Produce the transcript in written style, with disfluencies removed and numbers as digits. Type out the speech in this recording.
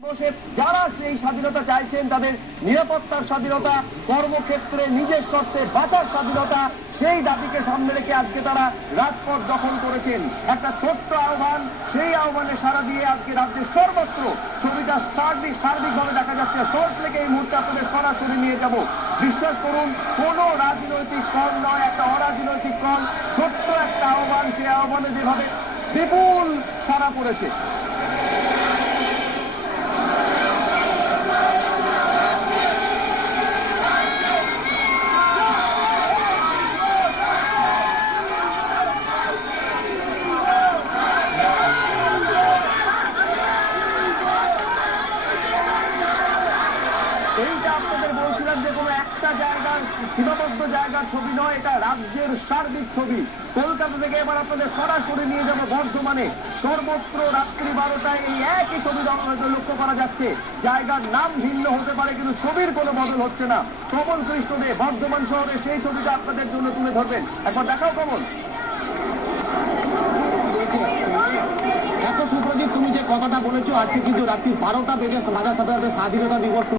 বসে যারা সেই স্বাধীনতা চাইছেন, তাদের নিরাপত্তার স্বাধীনতা, কর্মক্ষেত্রে নিজের শর্তে বাঁচার স্বাধীনতা, সেই দাবিকে সামনে রেখে আজকে তারা রাজপথ দখল করেছেন। একটা ছোট্ট আহ্বান, সেই আহ্বানে সাড়া দিয়ে আজকে রাজ্যের সর্বত্র ছবিটা সার্বিকভাবে দেখা যাচ্ছে। সল্টলেকে এই মুহূর্তে আপনাদের সরাসরি নিয়ে যাব। বিশ্বাস করুন, কোনো রাজনৈতিক কল নয়, একটা অরাজনৈতিক কল, ছোট্ট একটা আহ্বান, সেই আহ্বানে যেভাবে বিপুল সাড়া পড়েছে। এইটা আপনাদের বলছিলাম যে কোনো একটা জায়গার সীমাবদ্ধ জায়গার ছবি নয়, এটা রাজ্যের সার্বিক ছবি। কলকাতা থেকে এবার আপনাদের সরাসরি নিয়ে যাবো বর্ধমানে। সর্বত্র রাত্রি 12টায় এই একই ছবি লক্ষ্য করা যাচ্ছে। জায়গার নাম ভিন্ন হতে পারে, কিন্তু ছবির কোনো বদল হচ্ছে না। কমল কৃষ্ণ দে বর্ধমান শহরে সেই ছবিটা আপনাদের জন্য তুলে ধরবেন। একবার দেখাও কমল। এত সুপ্রজিৎ, তুমি যে কথাটা বলেছো, আজকে কিন্তু রাত্রি 12টা বেজে বাজার সাথে সাথে স্বাধীনতা দিবস